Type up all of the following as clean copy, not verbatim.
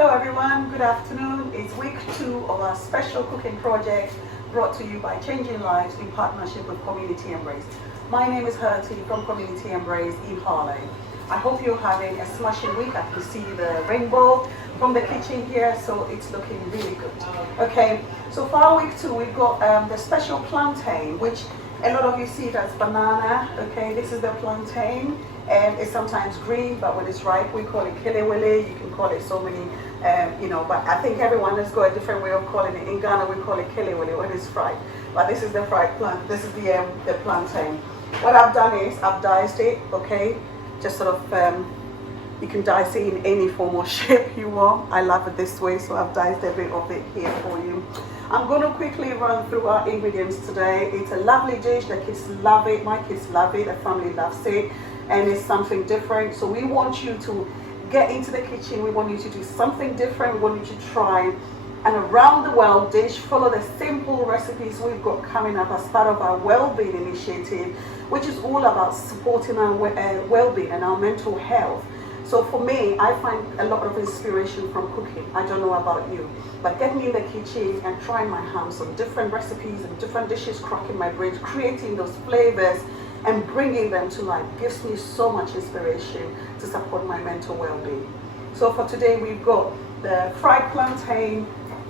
Hello everyone, good afternoon. It's week 2 of our special cooking project brought to you by Changing Lives in partnership with Community Embrace. My name is Herty from Community Embrace in Harlem. I hope you're having a smashing week. I can see the rainbow from the kitchen here, so it's looking really good. Okay, so for our week 2 we've got the special plantain, which a lot of you see it as banana. Okay, this is the plantain, and it's sometimes green, but when it's ripe we call it kelewele. You can call it so many but I think everyone has got a different way of calling it. In Ghana we call it kelewele when it's fried, but this is the fried plant. This is the plantain. What I've done is I've diced it. Okay, just sort of you can dice it in any form or shape you want. I love it this way, so I've diced a bit of it here for you. I'm going to quickly run through our ingredients today. It's a lovely dish. The kids love it. My kids love it. The family loves it, and it's something different. So we want you to get into the kitchen. We want you to do something different. We want you to try an around the world dish. Follow the simple recipes we've got coming up as part of our well-being initiative, which is all about supporting our well-being and our mental health. So for me, I find a lot of inspiration from cooking. I don't know about you, but get me in the kitchen and trying my hands on different recipes and different dishes, cracking my brains, creating those flavors and bringing them to life gives me so much inspiration to support my mental well-being. So for today, we've got the fried plantain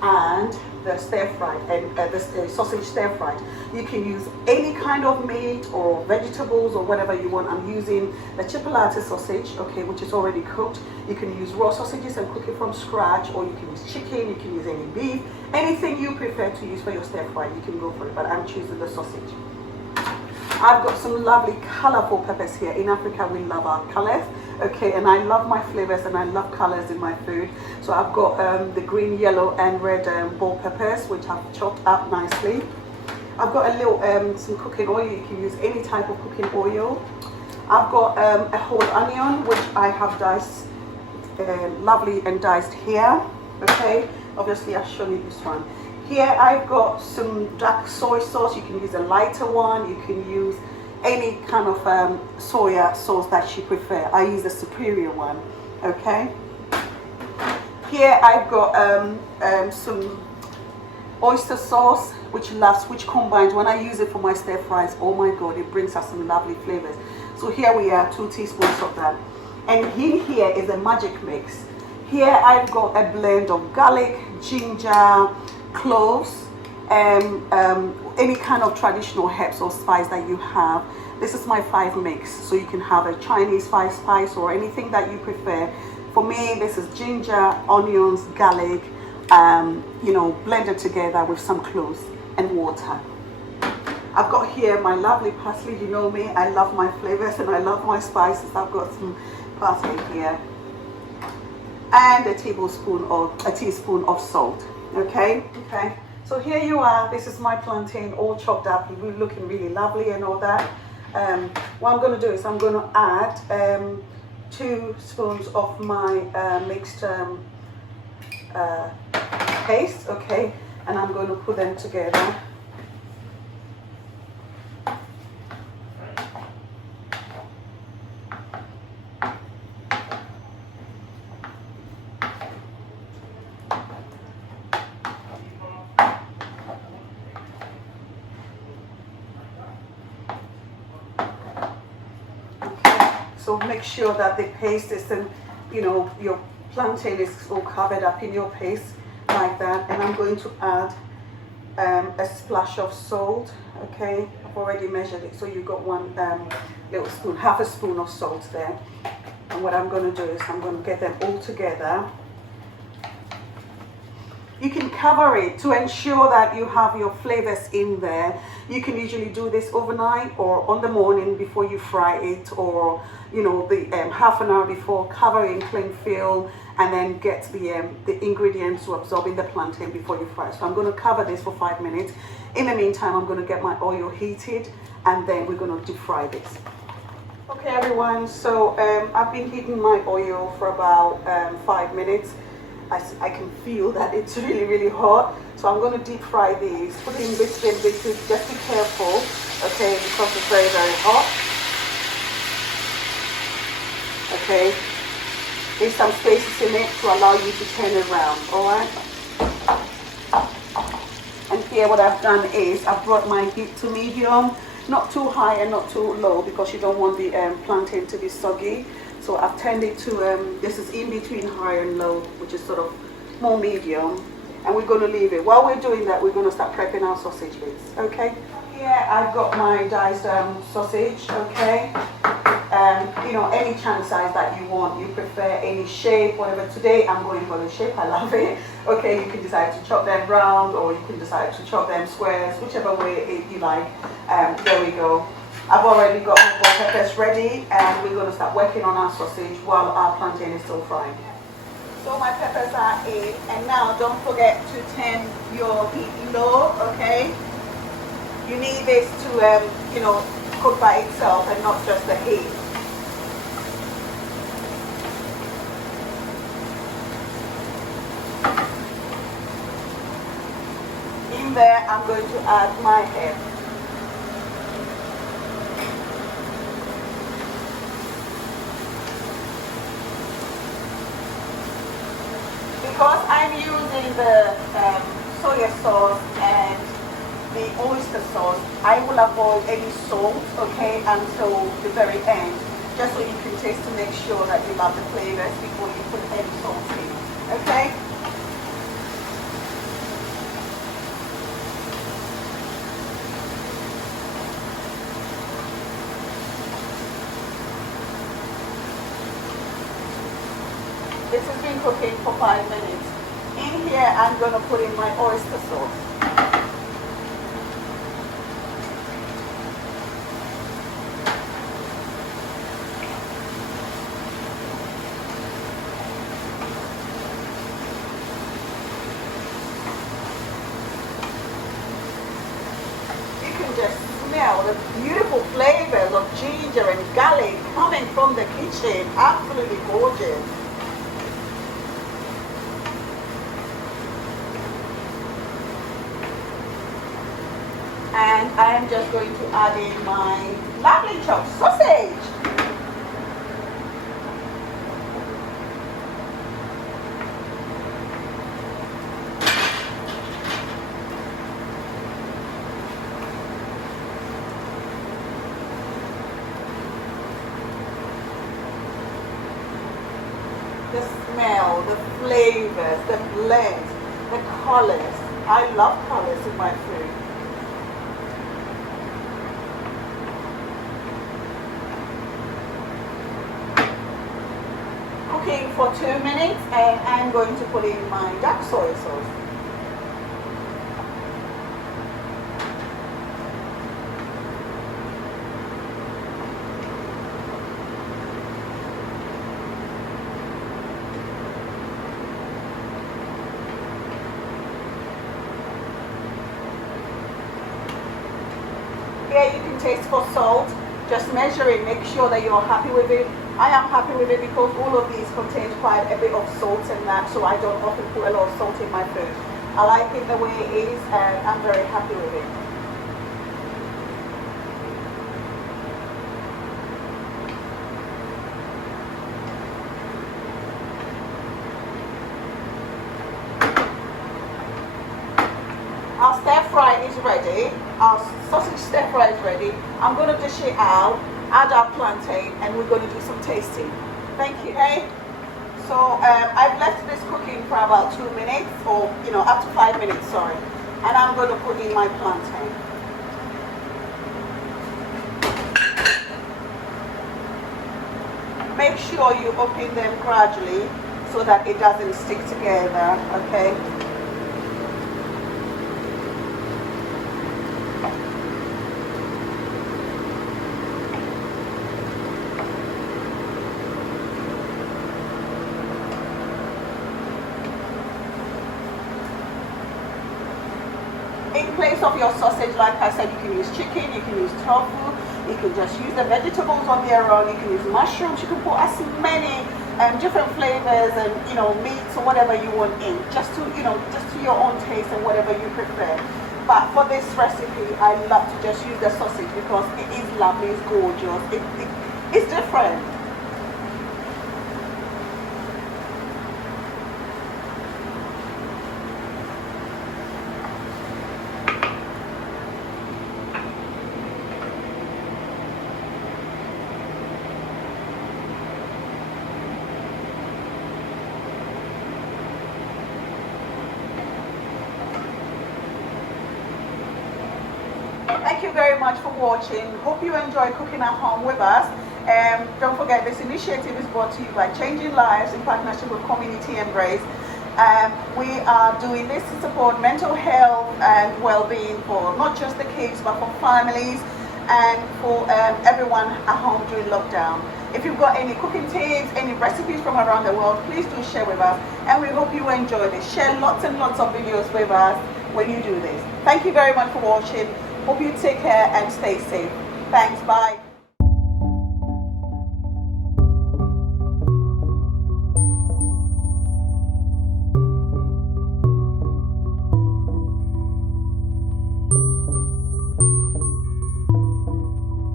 and the stir-fried and the sausage stir-fried. You can use any kind of meat or vegetables or whatever you want. I'm using the chipolata sausage, okay, which is already cooked. You can use raw sausages and cook it from scratch, or you can use chicken, you can use any beef, anything you prefer to use for your stir-fried, you can go for it, but I'm choosing the sausage. I've got some lovely colorful peppers here. In Africa, we love our colors, okay, and I love my flavors and I love colors in my food. So I've got the green, yellow and red bell peppers, which I've chopped up nicely. I've got a little some cooking oil. You can use any type of cooking oil. I've got a whole onion, which I have diced lovely and diced here, okay. Obviously I've shown you this one. Here I've got some dark soy sauce. You can use a lighter one. You can use any kind of soya sauce that you prefer. I use the superior one, okay. Here I've got some oyster sauce, which combines, when I use it for my stir fries, oh my god, it brings us some lovely flavors. So here we are, 2 teaspoons of that. And in here is a magic mix. Here I've got a blend of garlic, ginger, cloves, and any kind of traditional herbs or spice that you have. This is my 5 mix, so you can have a Chinese 5 spice or anything that you prefer. For me, this is ginger, onions, garlic, blended together with some cloves and water. I've got here my lovely parsley. You know me, I love my flavors and I love my spices. I've got some parsley here and a teaspoon of salt. Okay, so here you are. This is my plantain all chopped up, looking really lovely and all that. What I'm going to do is I'm going to add 2 spoons of my mixed paste, okay, and I'm going to put them together. So make sure that the paste is your plantain is all covered up in your paste like that. And I'm going to add a splash of salt, okay. I've already measured it, so you got 1 little spoon, half a spoon of salt there. And what I'm going to do is I'm going to get them all together. You can cover it to ensure that you have your flavors in there. You can usually do this overnight or on the morning before you fry it, or half an hour before. Cover in cling film and then get the ingredients to absorb in the plantain before you fry. So I'm going to cover this for 5 minutes. In the meantime, I'm going to get my oil heated and then we're going to deep fry this. Okay everyone, so I've been heating my oil for about 5 minutes. I can feel that it's really, really hot. So I'm going to deep fry these. Put in bits, just be careful, okay, because it's very, very hot. Okay, There's some spaces in it to allow you to turn it around, all right? And here what I've done is I've brought my heat to medium, not too high and not too low because you don't want the plantain to be soggy. So I've turned it to, this is in between high and low, which is sort of more medium. And we're going to leave it. While we're doing that, we're going to start prepping our sausage bits, okay? Here I've got my diced sausage, okay? You know, any chunk size that you want, you prefer any shape, whatever. Today I'm going for the shape, I love it. Okay, you can decide to chop them round or you can decide to chop them squares, whichever way you like. There we go. I've already got my bell peppers ready and we're going to start working on our sausage while our plantain is still frying. So my peppers are in, and now don't forget to turn your heat low, okay? You need this to, you know, cook by itself and not just the heat. In there, I'm going to add my head. Because I'm using the soya sauce and the oyster sauce, I will avoid any salt, okay, until the very end, just so you can taste to make sure that you love the flavors before you put any salt in, okay? This has been cooking for 5 minutes. In here, I'm going to put in my oyster sauce. You can just smell the beautiful flavors of ginger and garlic coming from the kitchen. Absolutely gorgeous. And I am just going to add in my lovely chopped sausage. The smell, the flavors, the blends, the colors. I love colors in my food. Cooking for 2 minutes and I'm going to put in my dark soy sauce. Here you can taste for salt. Just measure it, make sure that you're happy with it. I am happy with it because all of these contain quite a bit of salt in that, so I don't often put a lot of salt in my food. I like it the way it is and I'm very happy with it. Our stir fry is ready. Our sausage stir fry is ready. I'm going to dish it out, add our plantain, and we're going to do some tasting. Thank you. Okay. So I've left this cooking for about 2 minutes, or up to 5 minutes, sorry. And I'm going to put in my plantain. Make sure you open them gradually so that it doesn't stick together, okay? In place of your sausage, like I said, you can use chicken, you can use tofu, you can just use the vegetables on their own, you can use mushrooms, you can put as many different flavors and meats or whatever you want in, just to your own taste and whatever you prefer. But for this recipe, I love to just use the sausage because it is lovely, it's gorgeous, it's different. Thank you very much for watching. Hope you enjoy cooking at home with us. Don't forget, this initiative is brought to you by Changing Lives in partnership with Community Embrace. We are doing this to support mental health and well-being for not just the kids but for families and for everyone at home during lockdown. If you've got any cooking tips, any recipes from around the world, please do share with us, and we hope you enjoy this. Share lots and lots of videos with us when you do this. Thank you very much for watching. Hope you take care and stay safe. Thanks, bye.